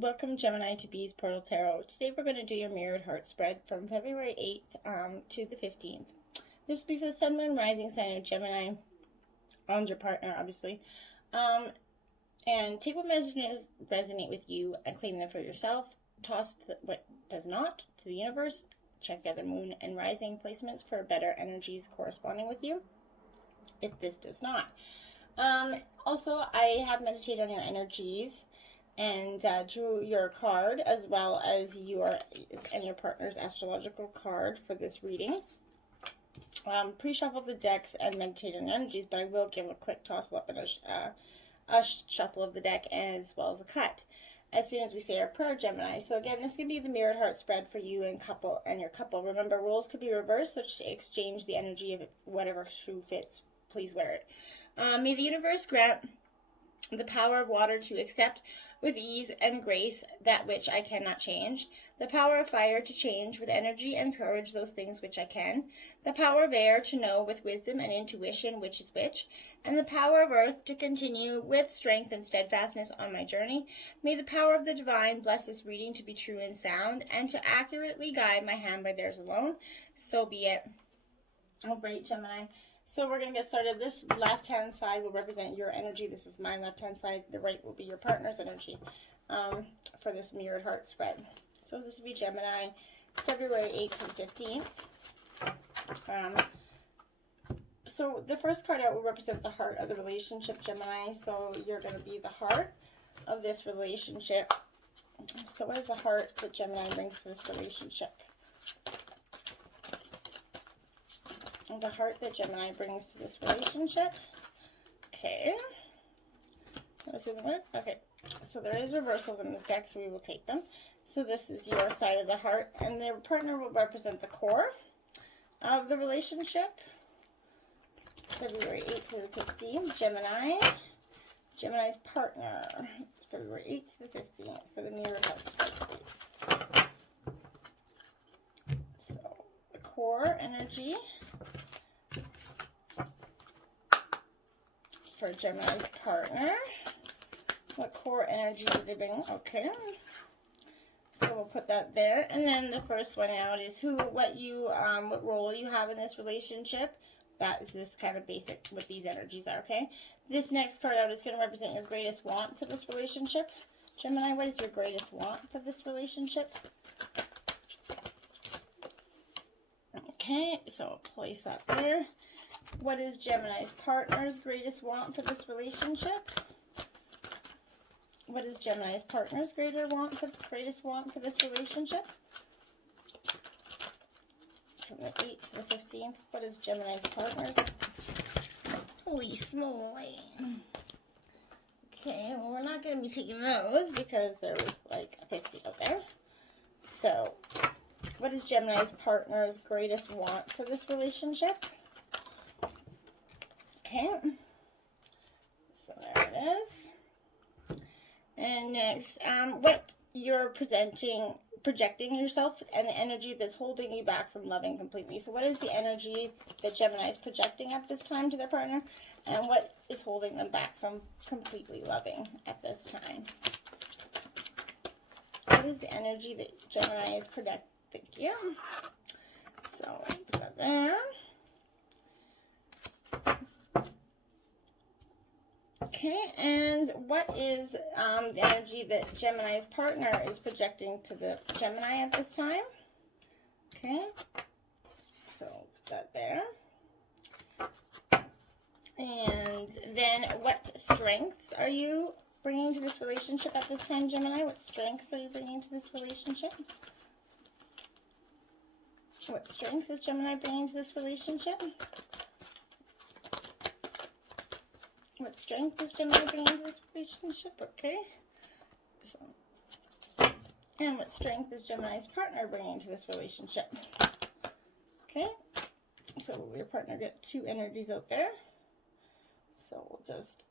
Welcome, Gemini, to Bees Portal Tarot. Today we're going to do your mirrored heart spread from February 8th to the 15th. This will be for the Sun, Moon, Rising sign of Gemini, and your partner, obviously. And take what messages resonate with you and claim them for yourself. Toss what does not to the universe. Check the other Moon and Rising placements for better energies corresponding with you, if this does not. Also, I have meditated on your energies and drew your card as well as your and your partner's astrological card for this reading. Pre-shuffle the decks and meditate on energies, but I will give a quick toss-up and a shuffle of the deck as well as a cut as soon as we say our prayer, Gemini. So again, this could be the mirrored heart spread for you and your couple. Remember, roles could be reversed, so exchange the energy of whatever shoe fits. Please wear it. May the universe grant the power of water to accept with ease and grace that which I cannot change, the power of fire to change with energy and courage those things which I can, the power of air to know with wisdom and intuition which is which, and the power of earth to continue with strength and steadfastness on my journey. May the power of the divine bless this reading to be true and sound, and to accurately guide my hand by theirs alone. So be it. All right, Gemini. So we're going to get started. This left-hand side will represent your energy. This is my left-hand side. The right will be your partner's energy for this mirrored heart spread. So this will be Gemini, February 8th to 15th. So the first card out will represent the heart of the relationship, Gemini. So you're going to be the heart of this relationship. So what is the heart that Gemini brings to this relationship? The heart that Gemini brings to this relationship. Okay. Let's see the word. Okay. So there is reversals in this deck, so we will take them. So this is your side of the heart, and their partner will represent the core of the relationship. February 8th to the 15th, Gemini. Gemini's partner. February 8th to the 15th for the mirrored heart spread, please. So the core energy for Gemini's partner. What core energy do they bring? Okay. So we'll put that there. And then the first one out is what role you have in this relationship. That is this kind of basic what these energies are, okay? This next card out is going to represent your greatest want for this relationship. Gemini, what is your greatest want for this relationship? Okay, so I'll place that there. What is Gemini's partner's greatest want for this relationship? What is Gemini's partner's greatest want for this relationship? From the 8th to the 15th, what is Gemini's partner's? Holy smoly. Okay, well, we're not going to be taking those because there was like a 50 out there. So, what is Gemini's partner's greatest want for this relationship? Okay. So there it is. And next, what you're projecting yourself and the energy that's holding you back from loving completely. So what is the energy that Gemini is projecting at this time to their partner? And what is holding them back from completely loving at this time? What is the energy that Gemini is projecting? Thank you. So put that there. Okay, and what is the energy that Gemini's partner is projecting to the Gemini at this time? Okay, so put that there. And then what strengths are you bringing to this relationship at this time, Gemini? What strengths are you bringing to this relationship? What strengths is Gemini bringing to this relationship? What strength is Gemini bringing to this relationship? Okay. So, and what strength is Gemini's partner bringing to this relationship? Okay. So your partner get two energies out there. So we'll just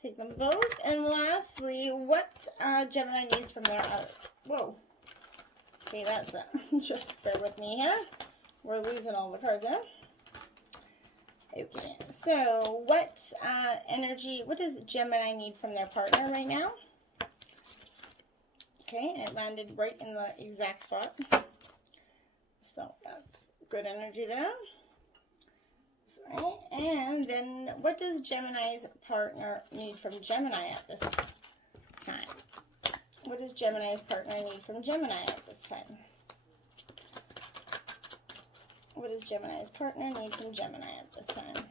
take them both. And lastly, what Gemini needs from their other. Whoa. Okay, that's it. Just bear with me here. We're losing all the cards in. Okay, so what energy, what does Gemini need from their partner right now? Okay, and it landed right in the exact spot. So that's good energy there. Right. And then what does Gemini's partner need from Gemini at this time? What does Gemini's partner need from Gemini at this time? What does Gemini's partner need from Gemini at this time?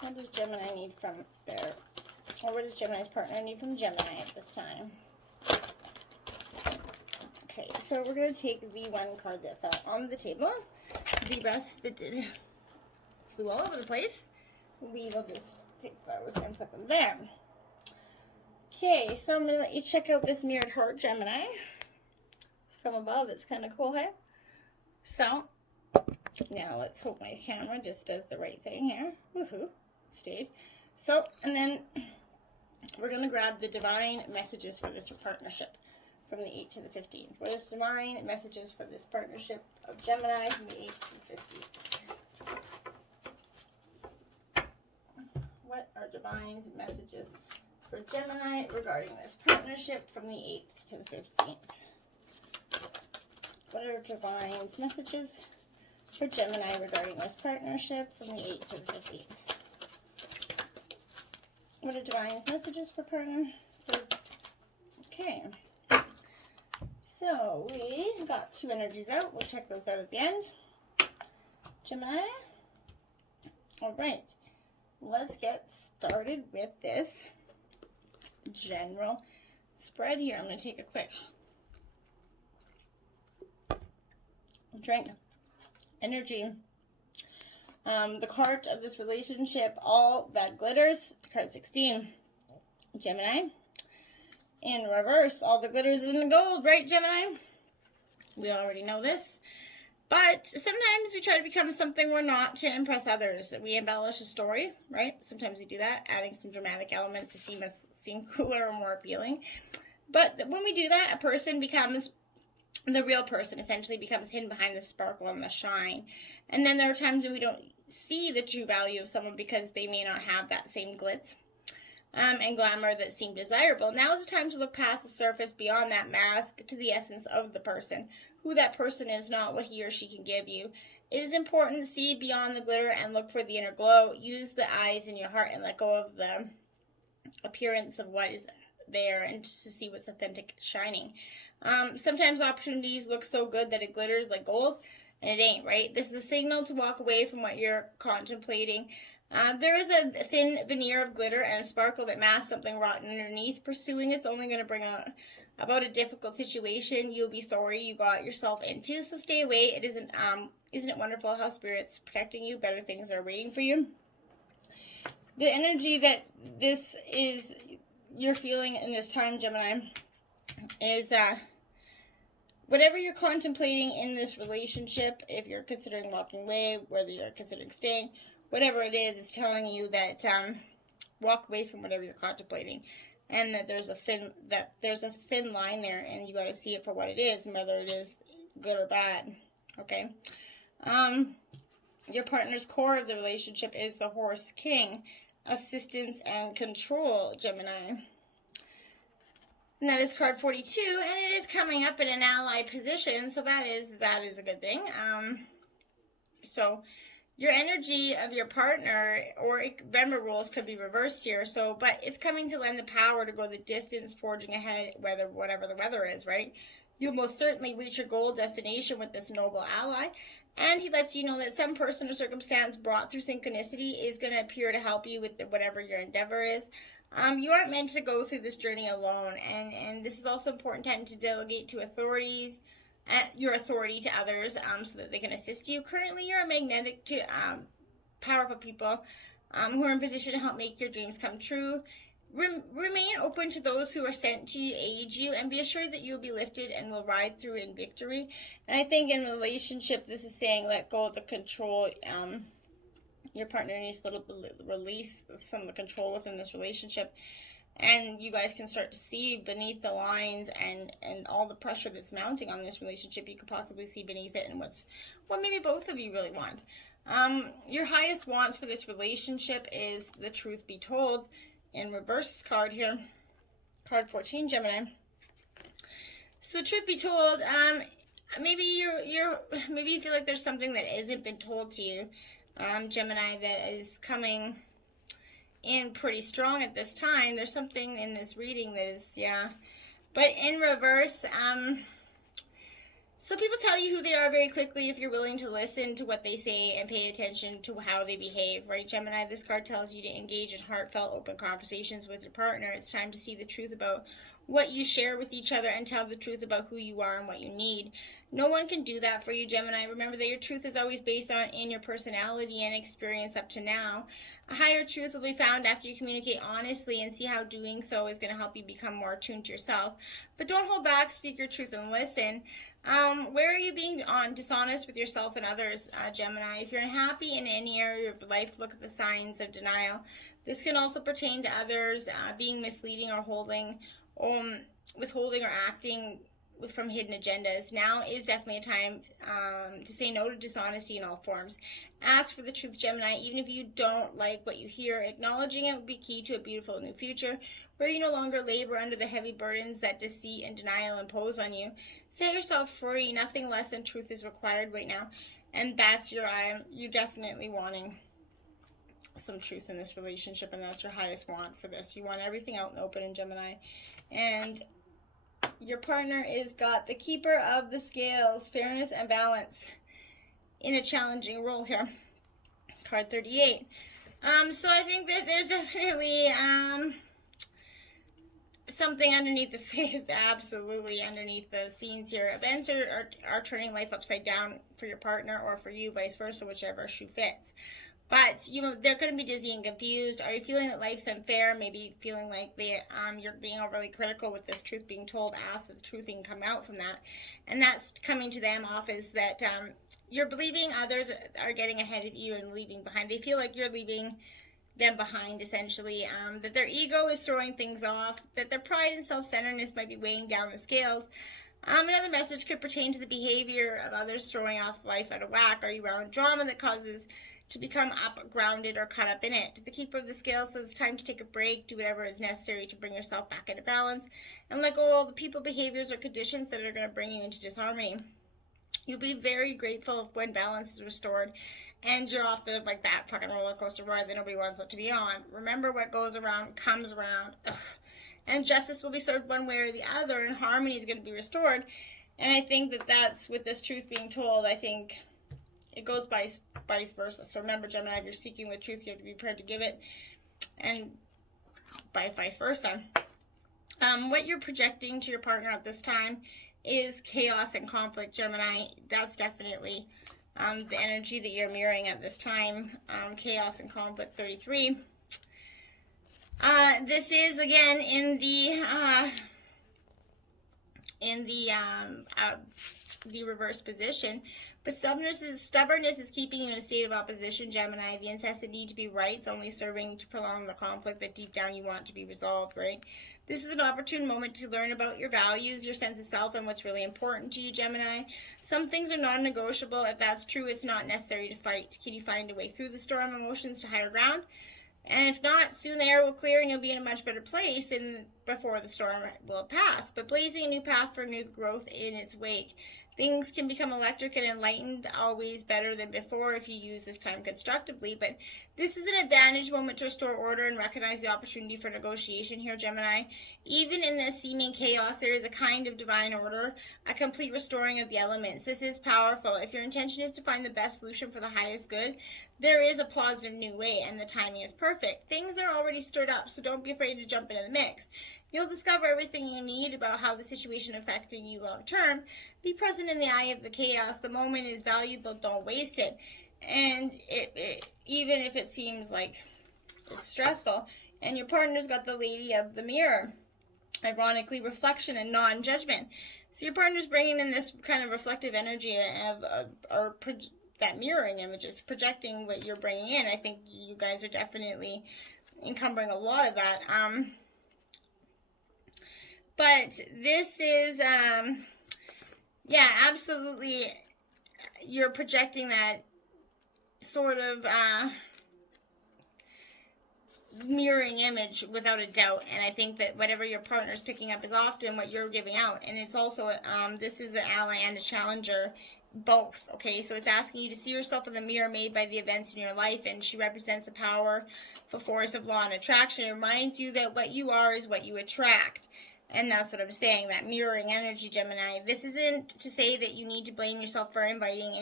What does Gemini need from their, or what does Gemini's partner need from Gemini at this time? Okay, so we're going to take the one card that fell on the table. The rest that flew all over the place. We will just take those and put them there. Okay, so I'm going to let you check out this mirrored heart, Gemini. From above, it's kind of cool, hey? So, now let's hope my camera just does the right thing here. Woohoo, it stayed. So, and then we're going to grab the divine messages for this partnership from the 8th to the 15th. What is divine messages for this partnership of Gemini from the 8th to the 15th? What are divine messages for Gemini regarding this partnership from the 8th to the 15th? What are Divine's messages for Gemini regarding this partnership from the 8th to the 15th? What are Divine's messages for partner? Okay. So we got two energies out. We'll check those out at the end. Gemini. All right. Let's get started with this general spread here. I'm going to take a quick drink. Energy. The card of this relationship, all that glitters, card 16, Gemini. In reverse, all the glitters is in the gold, right, Gemini? We already know this. But sometimes we try to become something we're not to impress others. We embellish a story, right? Sometimes we do that, adding some dramatic elements to seem cooler or more appealing. But when we do that, a person becomes the real person, essentially becomes hidden behind the sparkle and the shine. And then there are times when we don't see the true value of someone because they may not have that same glitz and glamour that seem desirable. Now is the time to look past the surface, beyond that mask, to the essence of the person. Who that person is, not what he or she can give you. It is important to see beyond the glitter and look for the inner glow. Use the eyes in your heart and let go of the appearance of what is there and just to see what's authentic shining. Sometimes opportunities look so good that it glitters like gold, and it ain't, right? This is a signal to walk away from what you're contemplating. There is a thin veneer of glitter and a sparkle that masks something rotten underneath. Pursuing it's only going to bring out about a difficult situation you'll be sorry you got yourself into. So stay away. It isn't it wonderful how Spirit's protecting you? Better things are waiting for you. The energy that this is you're feeling in this time, Gemini, is whatever you're contemplating in this relationship, if you're considering walking away, whether you're considering staying, whatever it is telling you that walk away from whatever you're contemplating, and that there's a thin line there, and you got to see it for what it is, and whether it is good or bad. Okay. Your partner's core of the relationship is the Horse King, assistance and control, Gemini. And that is card 42, and it is coming up in an ally position, so that is a good thing. So your energy of your partner, or remember, rules could be reversed here. So, but it's coming to lend the power to go the distance, forging ahead, whatever the weather is, right? You'll most certainly reach your goal destination with this noble ally. And he lets you know that some person or circumstance brought through synchronicity is going to appear to help you with whatever your endeavor is. You aren't meant to go through this journey alone. And this is also important time to delegate to authorities, your authority to others, so that they can assist you. Currently, you're a magnetic to powerful people who are in position to help make your dreams come true. Remain open to those who are sent to aid you, and be assured that you will be lifted and will ride through in victory. And I think in a relationship, this is saying let go of the control. Your partner needs to release some of the control within this relationship, and you guys can start to see beneath the lines and all the pressure that's mounting on this relationship. You could possibly see beneath it and what maybe both of you really want. Your highest wants for this relationship is the truth be told. in reverse card here. Card 14, Gemini. So truth be told, maybe maybe you feel like there's something that isn't been told to you, Gemini, that is coming in pretty strong at this time. There's something in this reading that is, yeah. But in reverse, so people tell you who they are very quickly if you're willing to listen to what they say and pay attention to how they behave, right, Gemini? This card tells you to engage in heartfelt, open conversations with your partner. It's time to see the truth about what you share with each other and tell the truth about who you are and what you need. No one can do that for you, Gemini. Remember that your truth is always based in your personality and experience up to now. A higher truth will be found after you communicate honestly and see how doing so is going to help you become more attuned to yourself. But don't hold back, speak your truth and listen. Where are you being dishonest with yourself and others, Gemini? If you're unhappy in any area of life, look at the signs of denial. This can also pertain to others being misleading or withholding or acting from hidden agendas. Now is definitely a time to say no to dishonesty in all forms. Ask for the truth, Gemini, even if you don't like what you hear. Acknowledging it will be key to a beautiful new future where you no longer labor under the heavy burdens that deceit and denial impose on you. Set yourself free. Nothing less than truth is required right now. And that's you're definitely wanting some truth in this relationship, and that's your highest want for this. You want everything out in the open in Gemini. And your partner is got the keeper of the scales, fairness and balance, in a challenging role here. Card 38. So I think that there's definitely something underneath the absolutely underneath the scenes here. Events are turning life upside down for your partner or for you, vice versa, whichever shoe fits. But they're going to be dizzy and confused. Are you feeling that life's unfair? Maybe feeling like you're being overly critical with this truth being told. Ask that the truth can come out from that. And that's coming to them off is that you're believing others are getting ahead of you and leaving behind. They feel like you're leaving them behind, essentially. That their ego is throwing things off. That their pride and self-centeredness might be weighing down the scales. Another message could pertain to the behavior of others throwing off life out of whack. Are you around drama that causes to become grounded or caught up in it? The keeper of the scales says it's time to take a break, do whatever is necessary to bring yourself back into balance, and let go of all the people, behaviors, or conditions that are going to bring you into disharmony. You'll be very grateful when balance is restored and you're off that fucking roller coaster ride that nobody wants it to be on. Remember, what goes around comes around. Ugh. And justice will be served one way or the other, and harmony is going to be restored. And I think that's with this truth being told, I think it goes vice versa. So remember, Gemini, if you're seeking the truth, you have to be prepared to give it, and vice versa. What you're projecting to your partner at this time is chaos and conflict, Gemini. That's definitely the energy that you're mirroring at this time. Chaos and conflict, 33. This is again in the reverse position, but stubbornness is keeping you in a state of opposition, Gemini. The incessant need to be right is only serving to prolong the conflict that deep down you want to be resolved, right? This is an opportune moment to learn about your values, your sense of self, and what's really important to you, Gemini. Some things are non-negotiable. If that's true, it's not necessary to fight. Can you find a way through the storm of emotions to higher ground? And if not, soon the air will clear and you'll be in a much better place than before the storm will pass. But blazing a new path for new growth in its wake. Things can become electric and enlightened, always better than before if you use this time constructively. But this is an advantage moment to restore order and recognize the opportunity for negotiation here, Gemini. Even in this seeming chaos, there is a kind of divine order, a complete restoring of the elements. This is powerful. If your intention is to find the best solution for the highest good, there is a positive new way, and the timing is perfect. Things are already stirred up, so don't be afraid to jump into the mix. You'll discover everything you need about how the situation is affecting you long term. Be present in the eye of the chaos. The moment is valuable. Don't waste it. And even if it seems like it's stressful. And your partner's got the Lady of the Mirror. Ironically, reflection and non-judgment. So your partner's bringing in this kind of reflective energy of that mirroring images, projecting what you're bringing in. I think you guys are definitely encumbering a lot of that. But this is, yeah, absolutely, you're projecting that sort of mirroring image without a doubt, and I think that whatever your partner is picking up is often what you're giving out. And it's also this is an ally and a challenger, both. Okay, so it's asking you to see yourself in the mirror made by the events in your life, and she represents the powerful force of law and attraction. It reminds you that what you are is what you attract. And that's what I'm saying, that mirroring energy, Gemini. This isn't to say that you need to blame yourself for inviting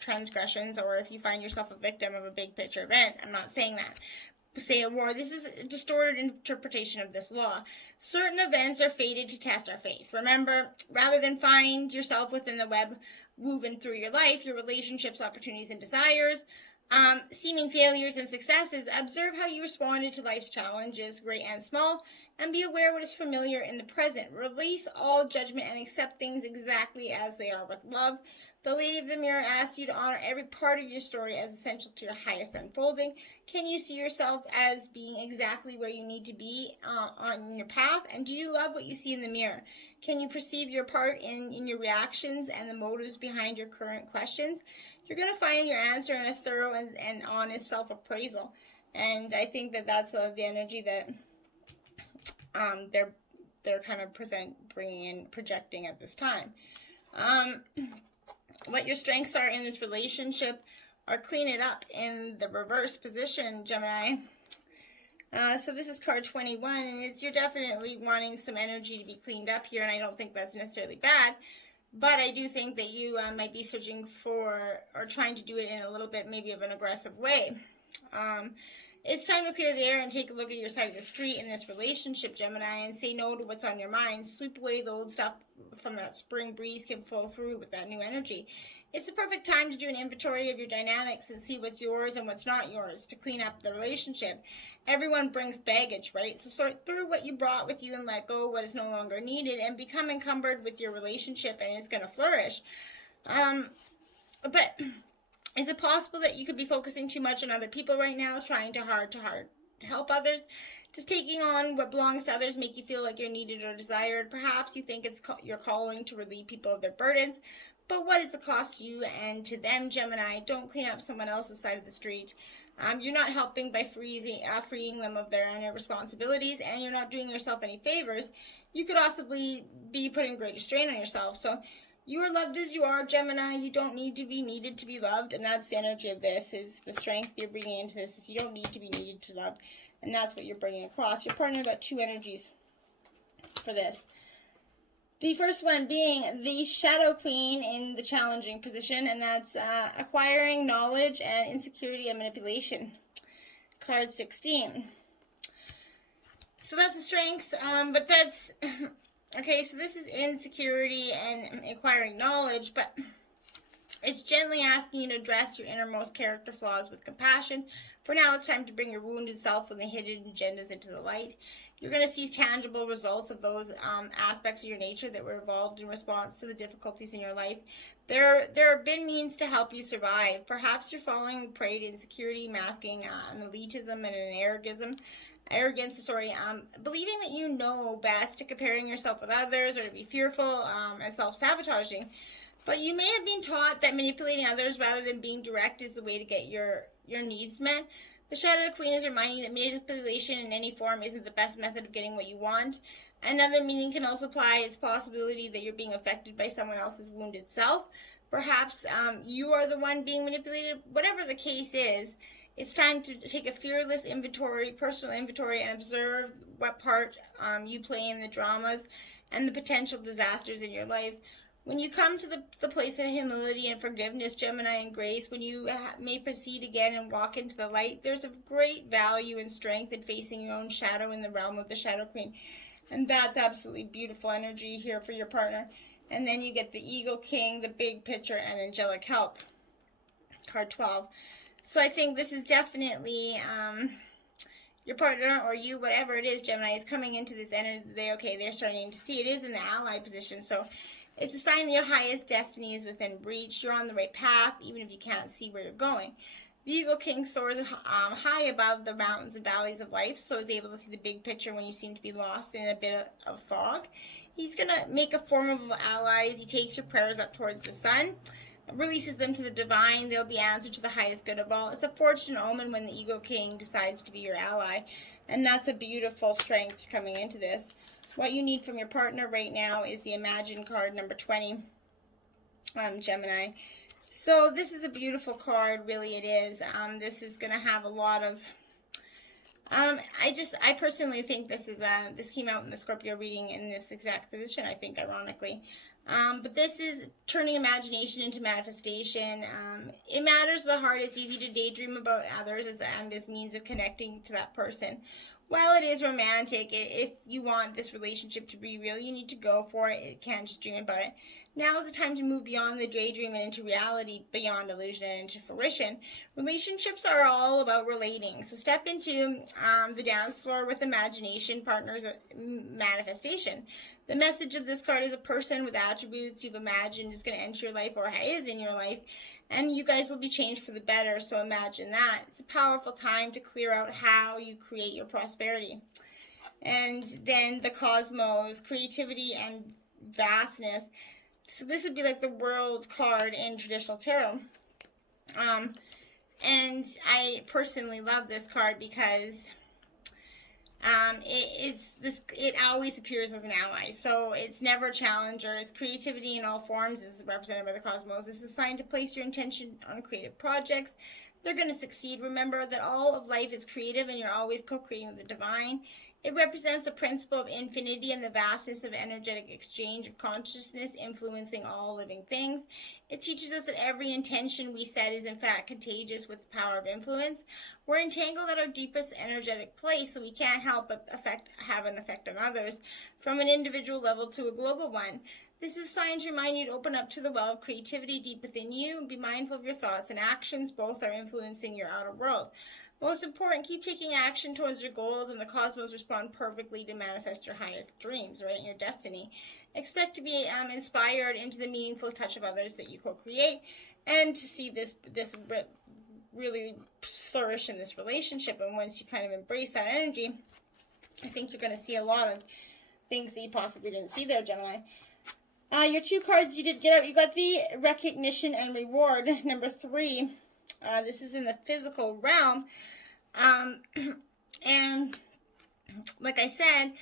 transgressions, or if you find yourself a victim of a big picture event. I'm not saying that. Say it more. This is a distorted interpretation of this law. Certain events are fated to test our faith. Remember, rather than find yourself within the web woven through your life, your relationships, opportunities, and desires, seeming failures and successes, observe how you responded to life's challenges, great and small, and be aware what is familiar in the present. Release all judgment and accept things exactly as they are with love. The Lady of the Mirror asks you to honor every part of your story as essential to your highest unfolding. Can you see yourself as being exactly where you need to be on your path? And do you love what you see in the mirror? Can you perceive your part in your reactions and the motives behind your current questions? You're going to find your answer in a thorough and honest self-appraisal. And I think that that's the energy that they're kind of projecting at this time. What your strengths are in this relationship are clean it up in the reverse position, Gemini. So this is card 21, and you're definitely wanting some energy to be cleaned up here, and I don't think that's necessarily bad. But I do think that you might be searching for, or trying to do it in a little bit maybe of an aggressive way. It's time to clear the air and take a look at your side of the street in this relationship, Gemini, and say no to what's on your mind. Sweep away the old stuff from that spring breeze can flow through with that new energy. It's the perfect time to do an inventory of your dynamics and see what's yours and what's not yours to clean up the relationship. Everyone brings baggage, right? So sort through what you brought with you and let go of what is no longer needed and become encumbered with your relationship, and it's going to flourish. But is it possible that you could be focusing too much on other people right now, trying hard to help others? Does taking on what belongs to others make you feel like you're needed or desired? Perhaps you think it's your calling to relieve people of their burdens. But what is the cost to you and to them, Gemini? Don't clean up someone else's side of the street. You're not helping by freeing them of their own responsibilities, and you're not doing yourself any favors. You could also be putting greater strain on yourself. So you are loved as you are, Gemini. You don't need to be needed to be loved, and that's the energy of this, is the strength you're bringing into this, is you don't need to be needed to love, and that's what you're bringing across. Your partner got two energies for this. The first one being the Shadow Queen in the challenging position, and that's acquiring knowledge and insecurity and manipulation. Card 16. So that's the strengths, but that's... Okay, so this is insecurity and acquiring knowledge, but it's gently asking you to address your innermost character flaws with compassion. For now, it's time to bring your wounded self and the hidden agendas into the light. You're going to see tangible results of those aspects of your nature that were evolved in response to the difficulties in your life. There have been means to help you survive. Perhaps you're falling prey to insecurity, masking an elitism and an arrogance, believing that you know best, to comparing yourself with others, or to be fearful and self-sabotaging. But you may have been taught that manipulating others rather than being direct is the way to get your needs met. The Shadow Queen is reminding you that manipulation in any form isn't the best method of getting what you want. Another meaning can also apply its possibility that you're being affected by someone else's wounded self. Perhaps you are the one being manipulated. Whatever the case is, it's time to take a fearless personal inventory, and observe what part you play in the dramas and the potential disasters in your life. When you come to the place of humility and forgiveness, Gemini, and grace, when you may proceed again and walk into the light, there's a great value and strength in facing your own shadow in the realm of the Shadow Queen. And that's absolutely beautiful energy here for your partner. And then you get the Eagle King, the big picture, and angelic help. Card 12. So I think this is definitely your partner, or you, whatever it is, Gemini, is coming into this energy. Okay, they're starting to see it is in the ally position. So it's a sign that your highest destiny is within reach. You're on the right path, even if you can't see where you're going. The Eagle King soars high above the mountains and valleys of life, so is able to see the big picture when you seem to be lost in a bit of fog. He's going to make a formidable ally as he takes your prayers up towards the sun. releases them to the divine, they'll be answered to the highest good of all. It's a fortune omen when the Ego King decides to be your ally. And that's a beautiful strength coming into this. What you need from your partner right now is the Imagine card, number 20, Gemini. So this is a beautiful card, really it is. This is going to have a lot of... I personally think this came out in the Scorpio reading in this exact position, I think, ironically. But this is turning imagination into manifestation. It matters the heart. It's easy to daydream about others as means of connecting to that person. While it is romantic, if you want this relationship to be real, you need to go for it. You can't just dream about it. Now is the time to move beyond the daydream and into reality, beyond illusion and into fruition. Relationships are all about relating. So step into the dance floor with imagination, partners, manifestation. The message of this card is a person with attributes you've imagined is going to enter your life or is in your life. And you guys will be changed for the better, so imagine that. It's a powerful time to clear out how you create your prosperity. And then the cosmos, creativity and vastness. So this would be like the world card in traditional tarot. And I personally love this card because it always appears as an ally. So it's never a challenger. It's creativity in all forms is represented by the cosmos. This is a sign to place your intention on creative projects. They're going to succeed. Remember that all of life is creative and you're always co-creating with the divine. It represents the principle of infinity and the vastness of energetic exchange of consciousness influencing all living things. It teaches us that every intention we set is in fact contagious with the power of influence. We're entangled at our deepest energetic place, so we can't help but have an effect on others, from an individual level to a global one. This is a sign to remind you to open up to the well of creativity deep within you and be mindful of your thoughts and actions. Both are influencing your outer world. Most important, keep taking action towards your goals, and the cosmos respond perfectly to manifest your highest dreams, right, your destiny. Expect to be inspired into the meaningful touch of others that you co-create, and to see this really flourish in this relationship. And once you kind of embrace that energy, I think you're going to see a lot of things that you possibly didn't see there, Gemini. Your two cards you did get out, you got the recognition and reward, number 3. This is in the physical realm. And like I said,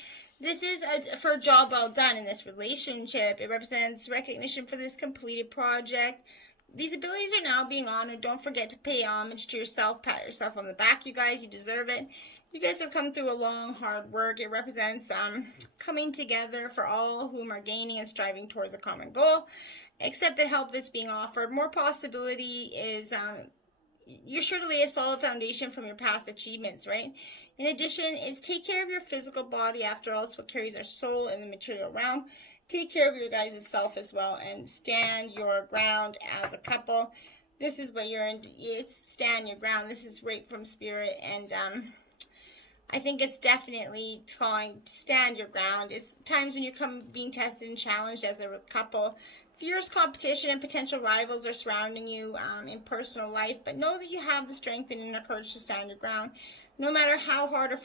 this is for a job well done in this relationship. It represents recognition for this completed project. These abilities are now being honored. Don't forget to pay homage to yourself. Pat yourself on the back, you guys. You deserve it. You guys have come through a long, hard work. It represents coming together for all whom are gaining and striving towards a common goal. Accept the help that's being offered. More possibility is... you're sure to lay a solid foundation from your past achievements, right? In addition, is take care of your physical body. After all, it's what carries our soul in the material realm. Take care of your guys' self as well, and stand your ground as a couple. This is what you're in. It's stand your ground. This is right from spirit, and I think it's definitely calling stand your ground. It's times when you're being tested and challenged as a couple. Fierce competition and potential rivals are surrounding you in personal life, but know that you have the strength and inner courage to stand your ground. No matter how hard or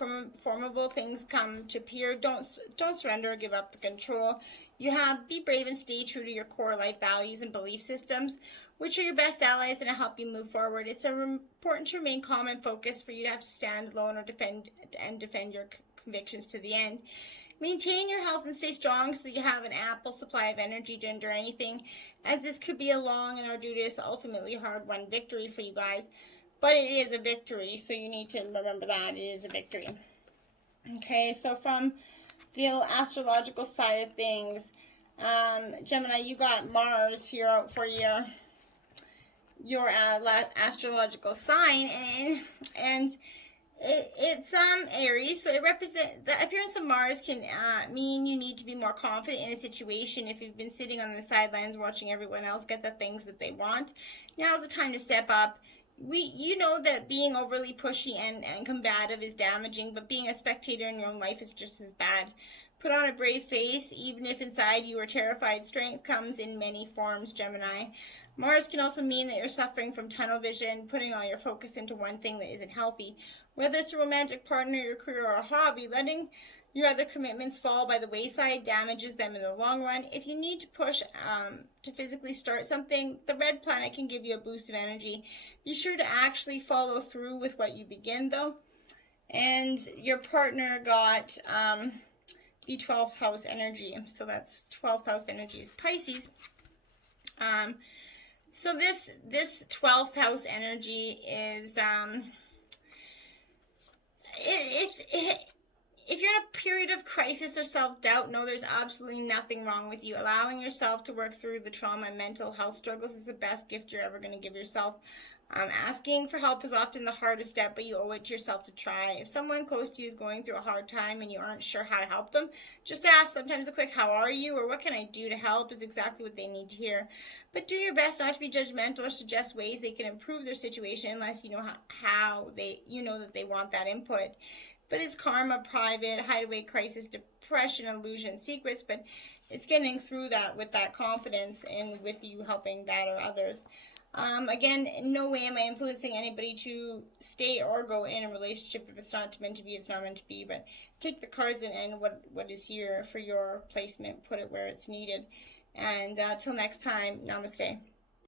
formidable things come to appear, don't surrender or give up the control. Be brave and stay true to your core life values and belief systems, which are your best allies and help you move forward. It's important to remain calm and focused for you to have to stand alone or defend your convictions to the end. Maintain your health and stay strong so that you have an ample supply of energy to endure anything, as this could be a long and arduous, ultimately hard-won victory for you guys. But it is a victory, so you need to remember that. It is a victory. Okay, so from the astrological side of things, Gemini, you got Mars here out for your astrological sign, and it's Aries, so it represents the appearance of Mars can mean you need to be more confident in a situation. If you've been sitting on the sidelines watching everyone else get the things that they want, now's the time to step up. You know that being overly pushy and combative is damaging, but being a spectator in your own life is just as bad. Put on a brave face, even if inside you are terrified. Strength comes in many forms, Gemini. Mars can also mean that you're suffering from tunnel vision, putting all your focus into one thing that isn't healthy. Whether it's a romantic partner, your career, or a hobby, letting Your other commitments fall by the wayside, damages them in the long run. If you need to push to physically start something, the red planet can give you a boost of energy. Be sure to actually follow through with what you begin, though. And your partner got the 12th house energy. So that's 12th house energy is Pisces. So this 12th house energy is if you're in a period of crisis or self-doubt, no, there's absolutely nothing wrong with you. Allowing yourself to work through the trauma and mental health struggles is the best gift you're ever going to give yourself. Asking for help is often the hardest step, but you owe it to yourself to try. If someone close to you is going through a hard time and you aren't sure how to help them, just ask. Sometimes a quick "how are you?" or "what can I do to help?" is exactly what they need to hear. But do your best not to be judgmental or suggest ways they can improve their situation unless you know how they, you know that they want that input. But it's karma, private, hideaway, crisis, depression, illusion, secrets, but it's getting through that with that confidence and with you helping that or others. Again, in no way am I influencing anybody to stay or go in a relationship. If it's not meant to be, it's not meant to be. But take the cards and what is here for your placement, put it where it's needed. And till next time, namaste.